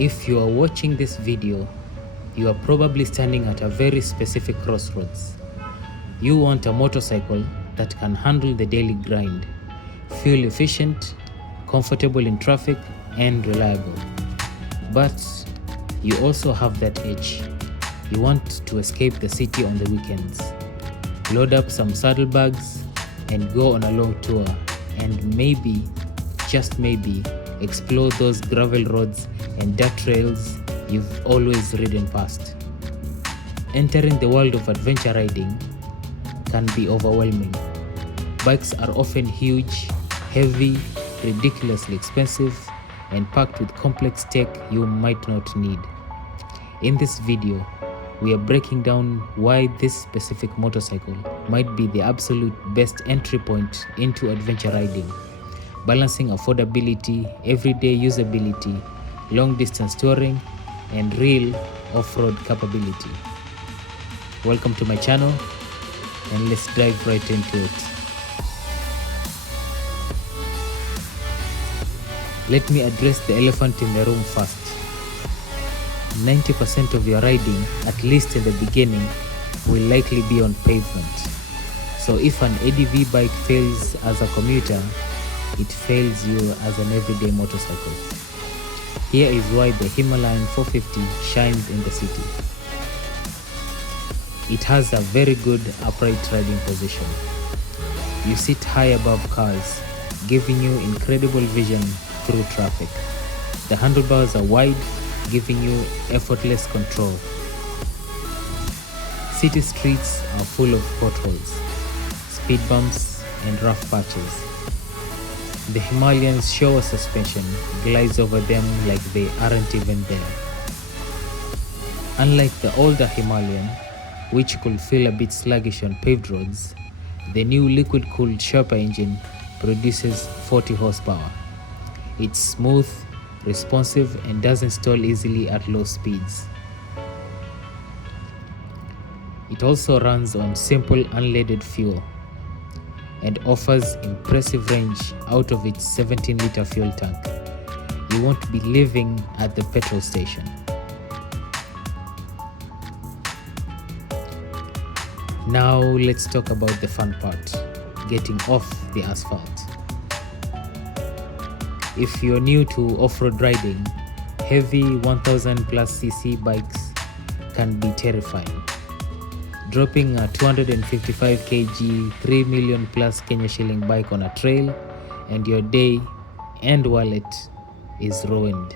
If you are watching this video, you are probably standing at a very specific crossroads. You want a motorcycle that can handle the daily grind, fuel efficient, comfortable in traffic, and reliable. But you also have that itch. You want to escape the city on the weekends, load up some saddlebags, and go on a long tour, and maybe, just maybe, explore those gravel roads and dirt trails you've always ridden past. Entering the world of adventure riding can be overwhelming. Bikes are often huge, heavy, ridiculously expensive, and packed with complex tech you might not need. In this video, we are breaking down why this specific motorcycle might be the absolute best entry point into adventure riding, balancing affordability, everyday usability, long distance touring, and real off-road capability. Welcome to my channel, and let's dive right into it. Let me address the elephant in the room first. 90% of your riding, at least in the beginning, will likely be on pavement. So if an ADV bike fails as a commuter, it fails you as an everyday motorcycle. Here is why the Himalayan 450 shines in the city. It has a very good upright riding position. You sit high above cars, giving you incredible vision through traffic. The handlebars are wide, giving you effortless control. City streets are full of potholes, speed bumps, and rough patches. The Himalayan's shower suspension glides over them like they aren't even there. Unlike the older Himalayan, which could feel a bit sluggish on paved roads, the new liquid-cooled Sherpa engine produces 40 horsepower. It's smooth, responsive, and doesn't stall easily at low speeds. It also runs on simple unleaded fuel and offers impressive range out of its 17-liter fuel tank. You won't be living at the petrol station. Now let's talk about the fun part, getting off the asphalt. If you're new to off-road riding, heavy 1000 plus cc bikes can be terrifying. Dropping a 255 kg, 3 million plus Kenya shilling bike on a trail, and your day and wallet is ruined.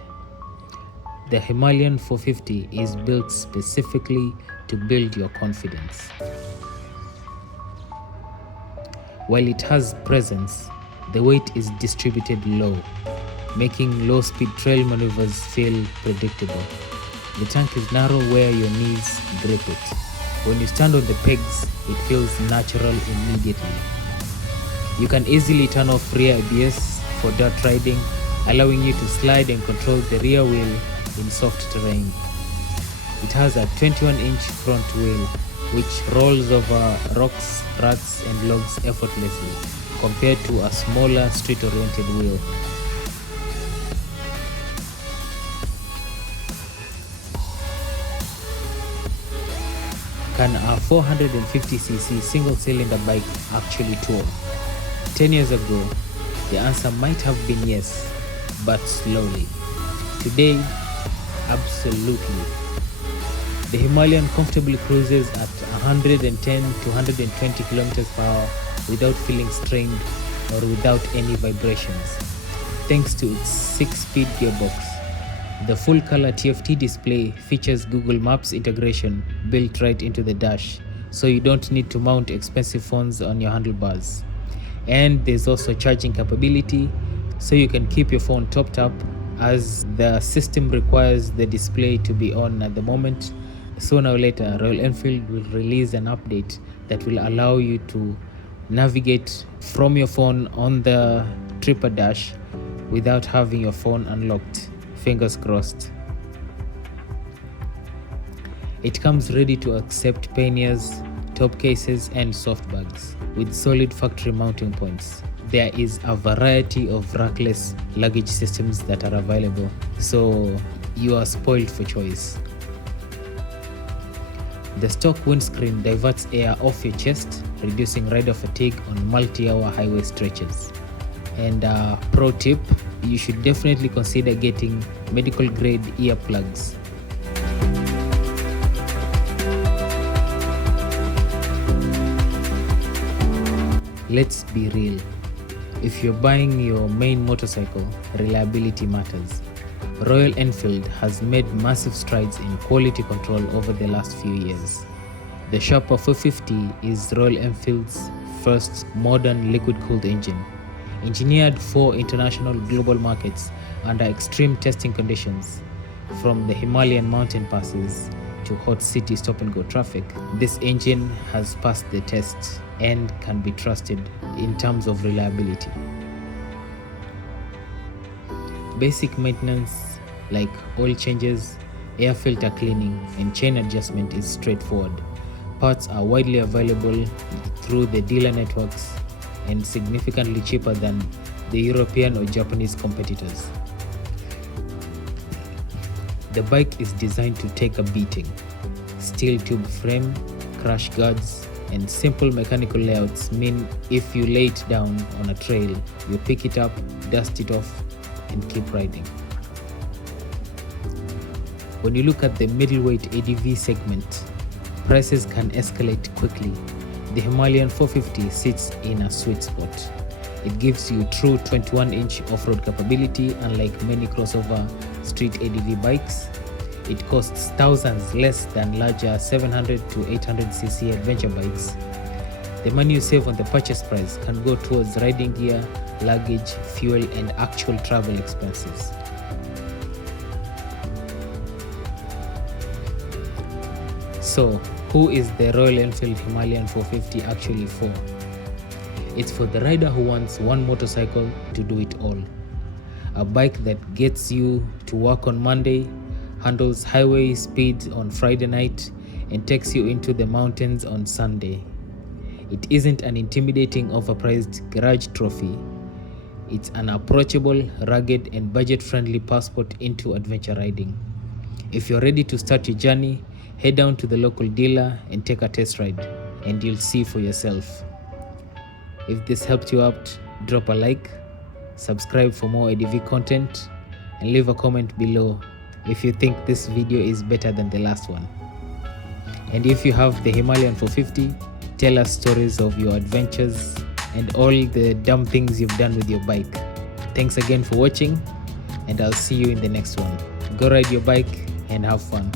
The Himalayan 450 is built specifically to build your confidence. While it has presence, the weight is distributed low, making low-speed trail maneuvers feel predictable. The tank is narrow where your knees grip it. When you stand on the pegs, it feels natural immediately. You can easily turn off rear ABS for dirt riding, allowing you to slide and control the rear wheel in soft terrain. It has a 21-inch front wheel, which rolls over rocks, ruts, and logs effortlessly, compared to a smaller street-oriented wheel. Can a 450cc single-cylinder bike actually tour? 10 years ago, the answer might have been yes, but slowly. Today, absolutely. The Himalayan comfortably cruises at 110 to 120 kilometers per hour without feeling strained or without any vibrations, thanks to its 6-speed gearbox. The full-color TFT display features Google Maps integration built right into the dash, so you don't need to mount expensive phones on your handlebars. And there's also charging capability, so you can keep your phone topped up, as the system requires the display to be on at the moment. Sooner or later, Royal Enfield will release an update that will allow you to navigate from your phone on the tripper dash without having your phone unlocked. Fingers crossed. It comes ready to accept panniers, top cases, and soft bags with solid factory mounting points. There is a variety of rackless luggage systems that are available, so you are spoiled for choice. The stock windscreen diverts air off your chest, reducing rider fatigue on multi-hour highway stretches. And pro tip, you should definitely consider getting medical grade earplugs. Let's be real. If you're buying your main motorcycle, reliability matters. Royal Enfield has made massive strides in quality control over the last few years. The Sherpa 450 is Royal Enfield's first modern liquid-cooled engine. Engineered for international global markets under extreme testing conditions, from the Himalayan mountain passes to hot city stop-and-go traffic, this engine has passed the test and can be trusted in terms of reliability. Basic maintenance like oil changes, air filter cleaning, and chain adjustment is straightforward. Parts are widely available through the dealer networks and significantly cheaper than the European or Japanese competitors. The bike is designed to take a beating. Steel tube frame, crash guards, and simple mechanical layouts mean if you lay it down on a trail, you pick it up, dust it off, and keep riding. When you look at the middleweight ADV segment, prices can escalate quickly. The Himalayan 450 sits in a sweet spot. It gives you true 21-inch off-road capability, unlike many crossover street ADV bikes. It costs thousands less than larger 700 to 800cc adventure bikes. The money you save on the purchase price can go towards riding gear, luggage, fuel, and actual travel expenses. So, who is the Royal Enfield Himalayan 450 actually for? It's for the rider who wants one motorcycle to do it all. A bike that gets you to work on Monday, handles highway speeds on Friday night, and takes you into the mountains on Sunday. It isn't an intimidating, overpriced garage trophy. It's an approachable, rugged, and budget-friendly passport into adventure riding. If you're ready to start your journey, head down to the local dealer and take a test ride, and you'll see for yourself. If this helped you out, drop a like, subscribe for more ADV content, and leave a comment below if you think this video is better than the last one. And if you have the Himalayan 450, tell us stories of your adventures and all the dumb things you've done with your bike. Thanks again for watching, and I'll see you in the next one. Go ride your bike and have fun.